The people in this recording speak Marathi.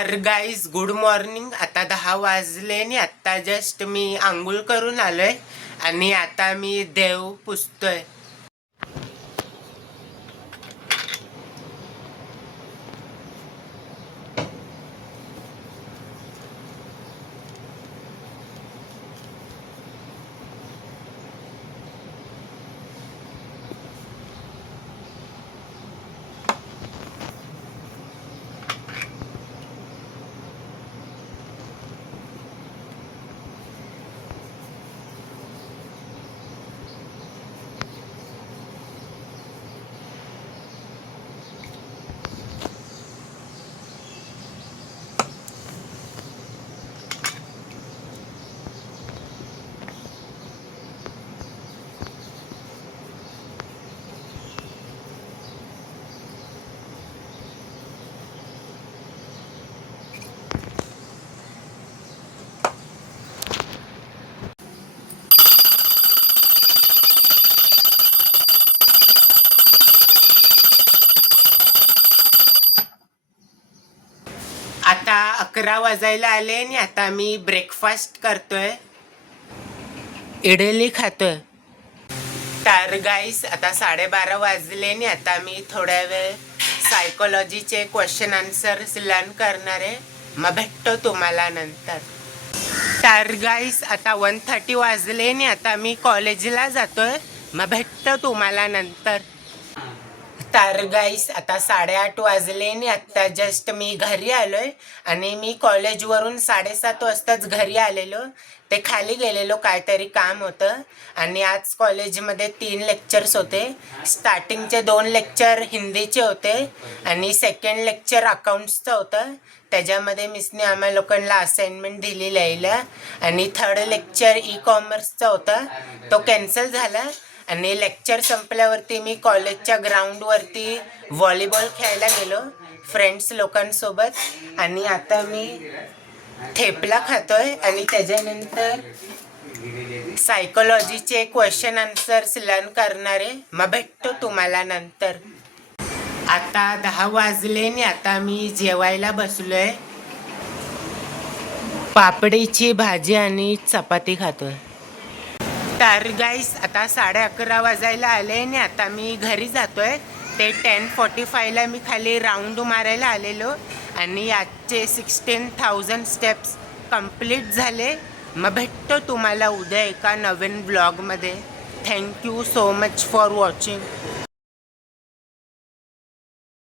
तर गाईज गुड मॉर्निंग. आता 10 वाजले आणि आत्ता जस्ट मी आंघोळ करून आलोय आणि आता मी देव पुजतोय. आता 11 वाजायला आले आणि आता मी ब्रेकफास्ट करतोय, इडली खातोय. तर गाईस आता 12:30 वाजले आणि आता मी थोड्या वेळ सायकोलॉजीचे क्वेश्चन आन्सर्स लर्न करणार आहे. मग भेटतो तुम्हाला नंतर. तर गाईस आता 1:30 वाजले आणि आता मी कॉलेजला जातोय. मग भेटतो तुम्हाला नंतर. तर गाईस आता 8:30 वाजले आणि आत्ता जस्ट मी घरी आलोय आणि मी कॉलेजवरून 7:30 वाजताच घरी आलेलो. ते खाली गेलेलो, काहीतरी काम होतं. आणि आज कॉलेजमध्ये 3 लेक्चर्स होते. स्टार्टिंगचे 2 लेक्चर हिंदीचे होते आणि सेकंड लेक्चर अकाउंट्सचं होतं. त्याच्यामध्ये मिसने आम्हाला लोकांना असाइनमेंट दिली लिहायला. आणि थर्ड लेक्चर ई-कॉमर्सचा होता, तो कॅन्सल झाला. आणि लेक्चर संपल्यावरती मी कॉलेजच्या ग्राउंडवरती व्हॉलीबॉल खेळायला गेलो फ्रेंड्स लोकांसोबत. आणि आता मी थेपला खातोय आणि त्याच्यानंतर सायकोलॉजीचे क्वेश्चन आन्सर्स लर्न करणारे. मग भेटतो तुम्हाला नंतर. आता 10 वाजले आणि आता मी जेवायला बसलोय. पापडीची भाजी आणि चपाती खातोय. तर गाईस आता 11:30 वाजायला आले आणि आता मी घरी जातोय. ते 10:45ला मी खाली राऊंड मारायला आलेलो आणि आजचे 16,000 स्टेप्स कंप्लीट झाले. मग भेटतो तुम्हाला उद्या एका नवीन ब्लॉगमध्ये. Thank you so much for watching.